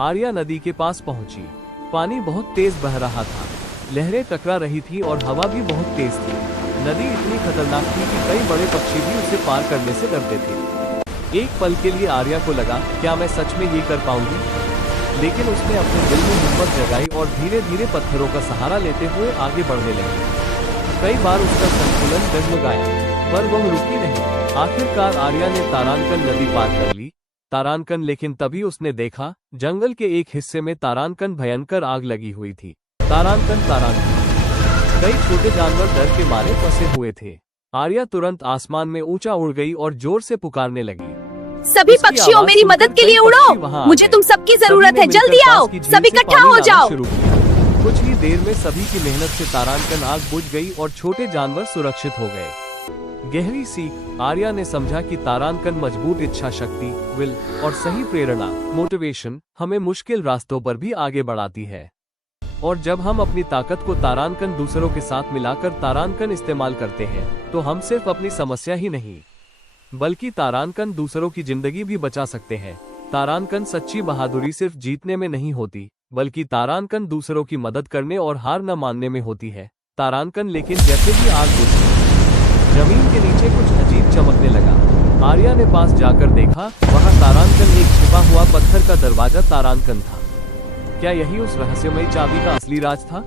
आर्या नदी के पास पहुंची। पानी बहुत तेज बह रहा था, लहरें टकरा रही थी और हवा भी बहुत तेज थी। नदी इतनी खतरनाक थी कि कई बड़े पक्षी भी उसे पार करने से डरते थे। एक पल के लिए आर्या को लगा, क्या मैं सच में ये कर पाऊंगी? लेकिन उसने अपने दिल में हिम्मत जगाई और धीरे धीरे पत्थरों का सहारा लेते हुए आगे बढ़ने लगी। कई बार उसका संतुलन डगमगाया, पर वह रुकी नहीं। आखिरकार आर्या ने तारांकन नदी पार कर ली। तारांकन, लेकिन तभी उसने देखा, जंगल के एक हिस्से में तारांकन भयंकर आग लगी हुई थी। तारांकन, तारांकन। कई छोटे जानवर डर के मारे फंसे हुए थे। आर्या तुरंत आसमान में ऊंचा उड़ गई और जोर से पुकारने लगी। सभी पक्षियों, मेरी मदद के लिए उड़ो, मुझे तुम सबकी जरूरत है, जल्दी आओ, सब इकट्ठा हो जाओ। कुछ ही देर में सभी की मेहनत से तारांकन आग बुझ गई और छोटे जानवर सुरक्षित हो गए। गहरी सीख, आर्या ने समझा कि तारांकन मजबूत इच्छा शक्ति, विल और सही प्रेरणा, मोटिवेशन हमें मुश्किल रास्तों पर भी आगे बढ़ाती है। और जब हम अपनी ताकत को तारांकन दूसरों के साथ मिलाकर तारांकन इस्तेमाल करते हैं, तो हम सिर्फ अपनी समस्या ही नहीं, बल्कि तारांकन दूसरों की जिंदगी भी बचा सकते हैं। तारांकन सच्ची बहादुरी सिर्फ जीतने में नहीं होती, बल्कि तारांकन दूसरों की मदद करने और हार न मानने में होती है। तारांकन, लेकिन जैसे ही आग बुझी, जमीन के नीचे कुछ अजीब चमकने लगा। आर्या ने पास जाकर देखा, वहां तारांकन एक छिपा हुआ पत्थर का दरवाजा तारांकन था। क्या यही उस रहस्यमयी चाबी का असली राज था?